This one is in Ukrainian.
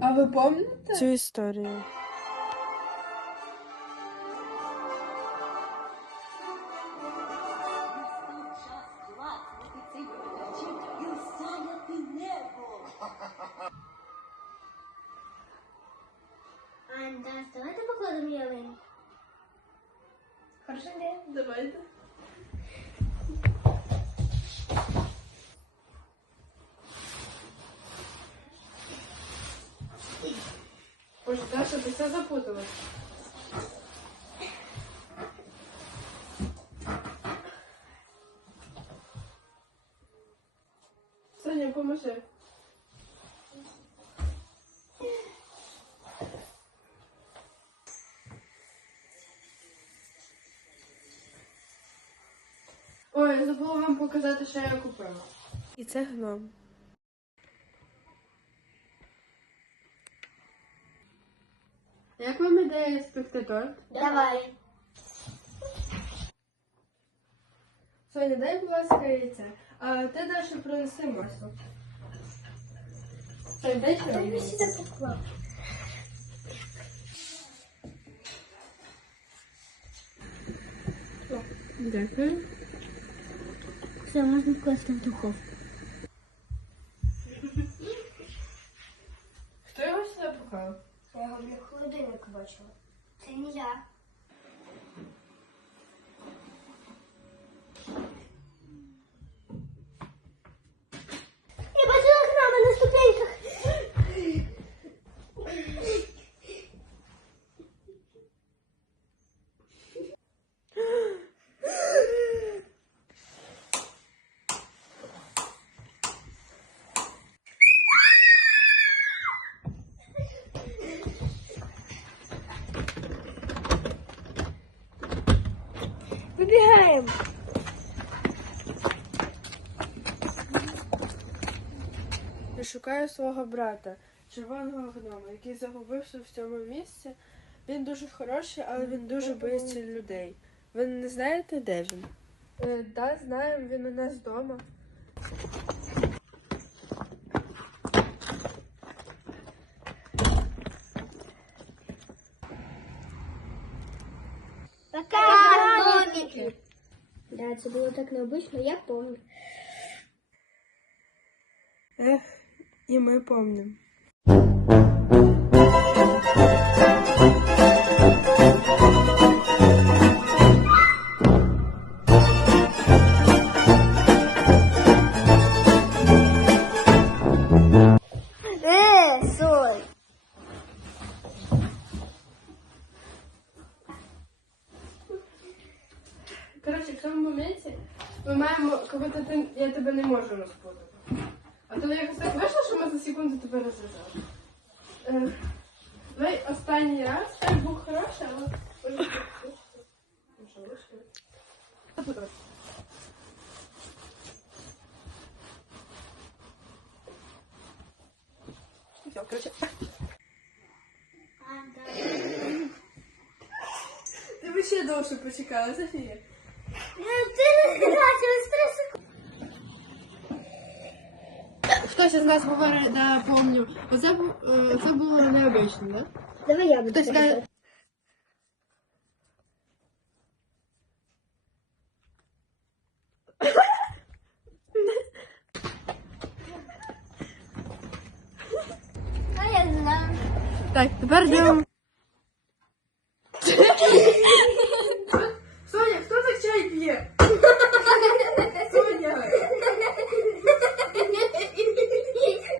А ви пам'ятаєте? цю історію. Антас, давайте покладемо ялинку. Хороша ідея. Давайте. Боже, Даша, ти все запуталась. Соня, поможи. Ой, я забула вам показати, що я купила. І це гном. Як вам ідея спекти торт? Давай. Соня, дай, будь ласка, яйце. А ти Даша принеси масло. Соня, дай ще яйце. сюди поклав. Дякую. Все, можна вкласти в духовку. Це Вибігаємо. Я шукаю свого брата, червоного гнома, який загубився в цьому місці. Він дуже хороший, але він дуже боїться людей. Ви не знаєте, де він? Е, да, знаємо, він у нас вдома. Пока, домики. Да, это было так необычно, я помню. Эх, и мы помнимо. В цьому моменті ми маємо, коли ти, я тебе не можу розпутати. А то якось так вийшло, що ми за секунду тебе розв'язали. Е, Давай останній раз. Так був хороший, але... Ну. Все, коротше. Ти би ще довше почекала, Софія. Хтось із нас говорить, да, помню. Оце, е, це було необично, да? Давай я буду. Хтось каже, А я знаю. так, тепер йдемо.